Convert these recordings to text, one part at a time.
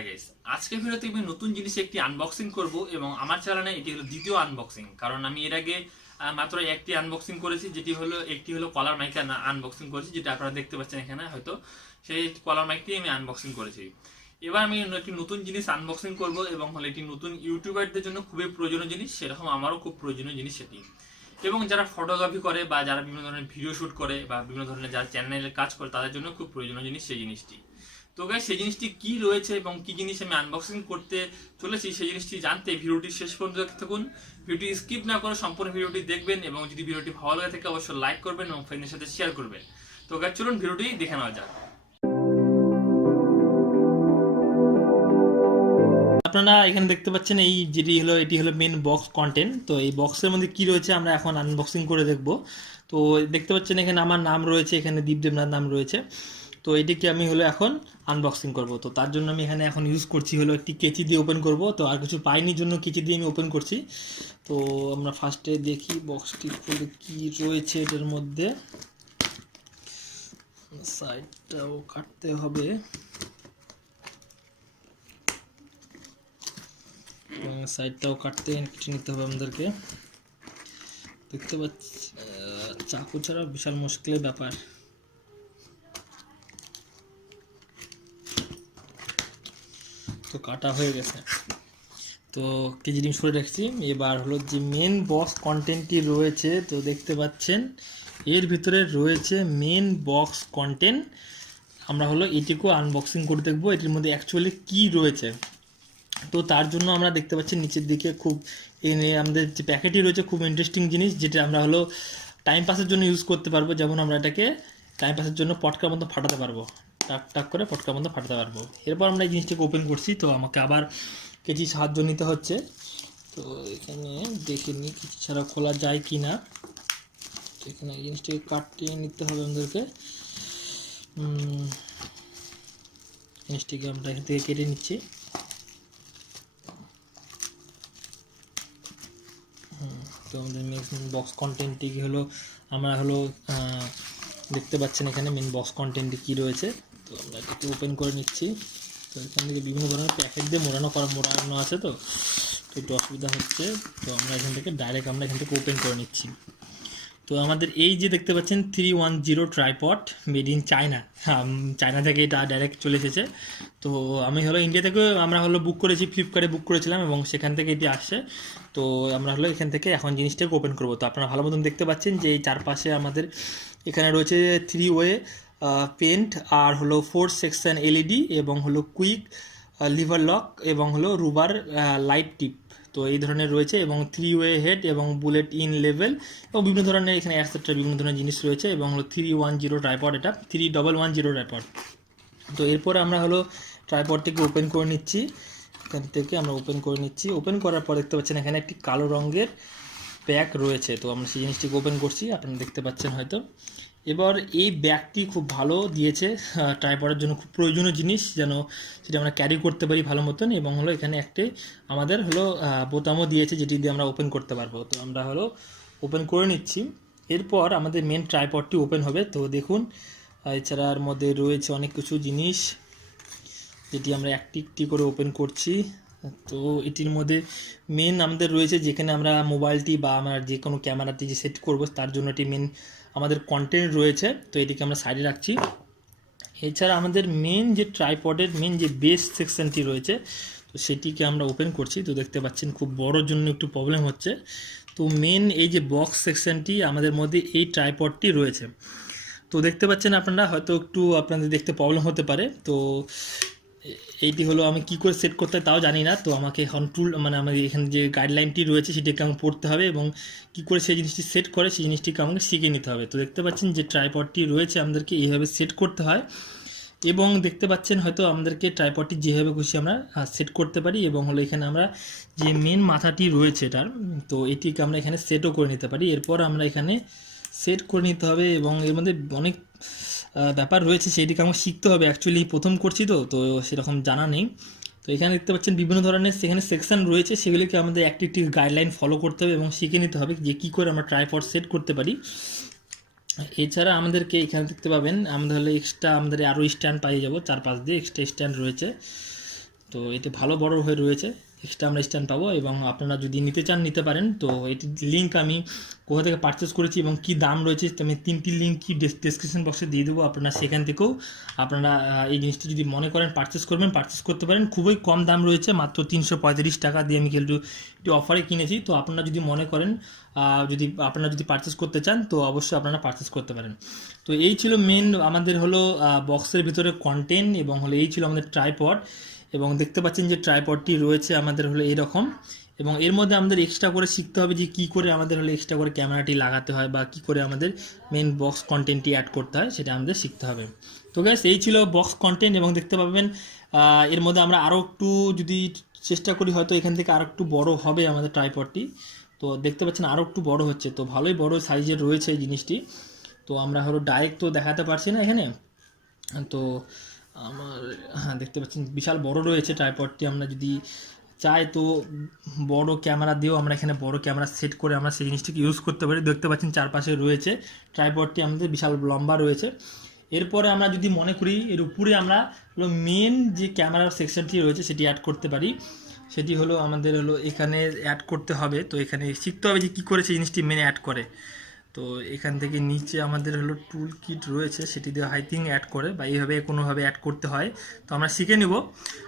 Hi guys, আজকের ভিডিওতে আমি নতুন জিনিস একটি আনবক্সিং করব এবং আমার চ্যানেলে এটি হলো দ্বিতীয় আনবক্সিং। কারণ আমি এর আগে মাত্র একটি আনবক্সিং করেছি, যেটি হলো একটি হলো কলার মাইক আনবক্সিং করেছি, যেটা আপনারা দেখতে পাচ্ছেন এখানে হয়তো। সেই কলার মাইকটি আমি আনবক্সিং করেছি। এবার আমি একটি নতুন জিনিস আনবক্সিং করব এবং হলো এটি নতুন ইউটিউবারদের জন্য খুবই প্রয়োজনীয় জিনিস, সেরকম আমারও খুব প্রয়োজনীয় জিনিস সেটি। এবং যারা ফটোগ্রাফি করে বা যারা বিভিন্ন ধরনের ভিডিও শুট করে বা বিভিন্ন ধরনের যারা চ্যানেলে কাজ করে তাদের জন্য খুব প্রয়োজনীয় জিনিস সেই জিনিসটি। তো গাইস, সেই জিনিসটি কি রয়েছে এবং কি জিনিস আমি আনবক্সিং করতে চলেছি সেই জিনিসটি জানতে ভিডিওটি শেষ পর্যন্ত দেখতে থাকুন। ভিডিওটি স্কিপ না করে সম্পূর্ণ ভিডিওটি দেখবেন এবং যদি ভিডিওটি ভালো লাগে থাকে অবশ্যই লাইক করবেন এবং ফ্রেন্ডের সাথে শেয়ার করবেন। তো গাইস, চলুন ভিডিওটি দেখে নেওয়া যাক। আপনারা এখানে দেখতে পাচ্ছেন এটি হলো মেন বক্স কন্টেন্ট। তো এই বক্সের মধ্যে কি রয়েছে আমরা এখন আনবক্সিং করে দেখব। তো দেখতে পাচ্ছেন এখানে আমার নাম রয়েছে, এখানে দেবনাথ নাম রয়েছে। তো এটিকে আমি হলো এখন আনবক্সিং করব। তো তার জন্য আমি এখানে এখন ইউজ করছি হলো একটি কেচি দিয়ে ওপেন করব। তো আর কিছু পাইনি জন্য কেচি দিয়ে আমি ওপেন করছি। তো আমরা ফার্স্টে দেখি বক্সটি খুলে কি রয়েছে এটার মধ্যে। সাইডটাও কাটতে হবে, সাইডটাও কেটে নিতে হবে আমাদেরকে। দেখতে পাচ্ছি চাকু ছাড়া বিশাল মুশকিলের ব্যাপার। তো কাটা হয়ে গেছে, তো কেজি ডিম সরে রাখছি। এবার হলো যে মেন বক্স কন্টেন্টটি রয়েছে, তো দেখতে পাচ্ছেন এর ভিতরে রয়েছে মেন বক্স কন্টেন্ট। আমরা হলো এটিকেও আনবক্সিং করে দেখবো এটির মধ্যে অ্যাকচুয়ালি কি রয়েছে। তো তার জন্য আমরা দেখতে পাচ্ছি নিচের দিকে খুব আমাদের যে প্যাকেটই রয়েছে খুব ইন্টারেস্টিং জিনিস, যেটা আমরা হলো টাইম পাসের জন্য ইউজ করতে পারবো। যেমন আমরা এটাকে টাইম পাসের জন্য পটকার মতো ফাটাতে পারবো, টাক টাক করে পটকার মতো ফাটাতে পারবো। এরপর আমরা এই জিনিসটাকে ওপেন করছি, তো আমাকে আবার কেচি সাহায্য নিতে হচ্ছে। তো এখানে দেখে নিই কিছু ছাড়া খোলা যায় কি না। তো এখানে এই জিনিসটাকে কাটিয়ে নিতে হবে আমাদেরকে। জিনিসটিকে আমরা এখান থেকে কেটে নিচ্ছি। তো আমাদের মেন বক্স কন্টেন্টটি হলো আমরা হলো দেখতে পাচ্ছেন এখানে মেন বক্স কন্টেন্টটি কী রয়েছে। তো আমরা এটাকে ওপেন করে নিচ্ছি। তো এখান থেকে বিভিন্ন ধরনের প্যাকেট দিয়ে মোড়ানো আছে, তো একটু অসুবিধা হচ্ছে। তো আমরা এখান থেকে ওপেন করে নিচ্ছি। তো আমাদের এই যে দেখতে পাচ্ছেন 310 tripod made in China, China থেকে এটা ডাইরেক্ট চলে এসেছে। তো আমি হলো ইন্ডিয়া থেকে আমরা হলো বুক করেছি, ফ্লিপকার্টে বুক করেছিলাম এবং সেখান থেকে এটি আসছে। তো আমরা হলো এখান থেকে এখন জিনিসটাকে ওপেন করবো। তো আপনারা ভালো মতন দেখতে পাচ্ছেন যে এই চারপাশে আমাদের এখানে রয়েছে 3 ওয়ে পেন্ট, আর হলো 4 সেকশন এলইডি এবং হলো কুইক লিভার লক এবং হলো রুবার লাইট টিপ। তো এই ধরনের রয়েছে এবং 3 ওয়ে হেড এবং বুলেট ইন লেভেল এবং বিভিন্ন ধরনের এখানে অ্যাকসেপ্টার বিভিন্ন ধরনের জিনিস রয়েছে এবং হলো 310 ট্রাইপড, এটা 3110 ট্রাইপড। তো এরপর আমরা হলো ট্রাইপডটিকে ওপেন করে নিচ্ছি। এখান থেকে আমরা ওপেন করে নিচ্ছি। ওপেন করার পর দেখতে পাচ্ছেন এখানে একটি কালো রঙের ব্যাগ রয়েছে। তো আমরা সেই জিনিসটিকে ওপেন করছি, আপনারা দেখতে পাচ্ছেন হয়তো। এবার এই ব্যাগটি খুব ভালো দিয়েছে, ট্রাইপডের জন্য খুব প্রয়োজনীয় জিনিস যেন সেটা আমরা ক্যারি করতে পারি ভালো মতন। এবং হলো এখানে একটি আমাদের হলো বোতামও দিয়েছে যেটি দিয়ে আমরা ওপেন করতে পারবো। তো আমরা হলো ওপেন করে নিচ্ছি। এরপর আমাদের মেন ট্রাইপডটি ওপেন হবে। তো দেখুন এছাড়ার মধ্যে রয়েছে অনেক কিছু জিনিস যেটি আমরা একটি একটি করে ওপেন করছি। তো এটির মধ্যে মেন আমাদের রয়েছে যেখানে আমরা মোবাইলটি বা আমরা যে কোনো ক্যামেরাটি যে সেট করবো তার জন্য এটি মেন আমাদের কন্টেন্ট রয়েছে। তো এটিকে আমরা সাইডে রাখছি। এছাড়া আমাদের মেন যে ট্রাইপডের মেন যে বেস সেকশনটি রয়েছে, তো সেটিকে আমরা ওপেন করছি। তো দেখতে পাচ্ছেন খুব বড়োর জন্য একটু প্রবলেম হচ্ছে। তো মেন এই যে বক্স সেকশনটি আমাদের মধ্যে এই ট্রাইপডটি রয়েছে। তো দেখতে পাচ্ছেন আপনারা হয়তো একটু আপনাদের দেখতে প্রবলেম হতে পারে। তো এইটি হলো আমি কি করে সেট করতে হয় তাও জানি না। তো আমাকে এখন আমাদের এখানে যে গাইডলাইনটি রয়েছে সেটাকে আমাকে পড়তে হবে এবং কি করে সেই জিনিসটি সেট করে সেই জিনিসটিকে আমাকে শিখে নিতে হবে। তো দেখতে পাচ্ছেন যে ট্রাইপডটি রয়েছে আমাদেরকে এইভাবে সেট করতে হয় এবং দেখতে পাচ্ছেন হয়তো আমাদেরকে ট্রাইপডটি যেভাবে খুশি আমরা সেট করতে পারি। এবং হলো এখানে আমরা যে মেন মাথাটি রয়েছে এটার, তো এটিকে আমরা এখানে সেটও করে নিতে পারি। এরপর আমরা এখানে সেট করে নিতে হবে এবং এর মধ্যে অনেক ব্যাপার রয়েছে সেটিকে আমাকে শিখতে হবে। অ্যাকচুয়ালি প্রথম করছি তো সেরকম জানা নেই। তো এখানে দেখতে পাচ্ছেন বিভিন্ন ধরনের সেখানে সেকশন রয়েছে, সেগুলিকে আমাদের একটি গাইডলাইন ফলো করতে হবে এবং শিখে নিতে হবে যে কী করে আমরা ট্রাইপড সেট করতে পারি। এছাড়া আমাদেরকে এখানে দেখতে পাবেন আমাদের হলে এক্সট্রা আমাদের আরও স্ট্যান্ড পাইয়ে যাবো, 4-5 দিয়ে এক্সট্রা স্ট্যান্ড রয়েছে। তো এটি ভালো বড় হয়ে রয়েছে, এক্সট্রা আমরা স্ট্যান্ড পাবো, এবং আপনারা যদি নিতে চান নিতে পারেন। তো এটির লিঙ্ক আমি কোথা থেকে পারচেস করেছি এবং কী দাম রয়েছে তো আমি 3টি লিঙ্ক কি ডেসক্রিপশন বক্সে দিয়ে দেবো, আপনারা সেখান থেকেও আপনারা এই জিনিসটি যদি মনে করেন পারচেস করবেন পারচেস করতে পারেন। খুবই কম দাম রয়েছে, মাত্র 335 টাকা দিয়ে আমি কিন্তু একটি অফারে কিনেছি। তো আপনারা যদি মনে করেন আপনারা যদি পারচেস করতে চান তো অবশ্যই আপনারা পারচেস করতে পারেন। তো এই ছিল মেন আমাদের হলো বক্সের ভিতরে কন্টেন্ট, এবং হলো এই ছিল আমাদের ট্রাইপড। এবং দেখতে পাচ্ছেন যে ট্রাইপডটি রয়েছে আমাদের হলো এইরকম, এবং এর মধ্যে আমাদের এক্সট্রা করে শিখতে হবে যে কী করে আমাদের হলো এক্সট্রা করে ক্যামেরাটি লাগাতে হয় বা কী করে আমাদের মেন বক্স কন্টেন্টটি অ্যাড করতে হয় সেটা আমাদের শিখতে হবে। তো গাইস এই ছিল বক্স কন্টেন্ট, এবং দেখতে পাবেন এর মধ্যে আমরা আরও একটু যদি চেষ্টা করি হয়তো এখান থেকে আরও একটু বড় হবে আমাদের ট্রাইপডটি। তো দেখতে পাচ্ছেন আরও একটু বড় হচ্ছে, তো ভালোই বড় সাইজের রয়েছে এই জিনিসটি। তো আমরা হলো ডাইরেক্ট তো দেখাতে পারছি না এখানে, তো আমার হ্যাঁ দেখতে পাচ্ছেন বিশাল বড় রয়েছে ট্রাইপডটি। আমরা যদি চাই তো বড় ক্যামেরা দিয়েও আমরা এখানে বড় ক্যামেরা সেট করে আমরা সেই জিনিসটিকে ইউজ করতে পারি। দেখতে পাচ্ছেন চারপাশে রয়েছে ট্রাইপডটি আমাদের বিশাল লম্বা রয়েছে। এরপরে আমরা যদি মনে করি এর উপরে আমরা মেন যে ক্যামেরার সেকশনটি রয়েছে সেটি অ্যাড করতে পারি, সেটি হলো আমাদের হলো এখানে অ্যাড করতে হবে। তো এখানে শিখতে হবে যে কী করে সেই জিনিসটি মেনে অ্যাড করে। তো এখান থেকে নিচে আমাদের হলো টুল কিট রয়েছে, সেটি দিয়ে আই থিঙ্ক অ্যাড করে বা এইভাবে কোনোভাবে অ্যাড করতে হয়, তো আমরা শিখে নিব।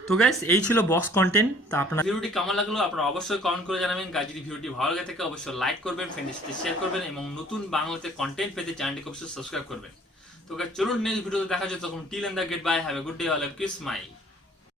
তো গাইস এই ছিল বক্স কন্টেন্ট। তা আপনার ভিডিওটি কেমন লাগলো আপনারা অবশ্যই কমেন্ট করে জানাবেন। গাইস যদি ভিডিওটি ভালো লাগে থাকে অবশ্যই লাইক করবেন, ফ্রেন্ডের সাথে শেয়ার করবেন, এবং নতুন বাংলাতে কন্টেন্ট পেতে চ্যানেলটিকে অবশ্যই সাবস্ক্রাইব করবেন। তো গাইস চলুন নেক্সট ভিডিওতে দেখা যাচ্ছে, তখন till end the get bye, have a good day, all kiss my.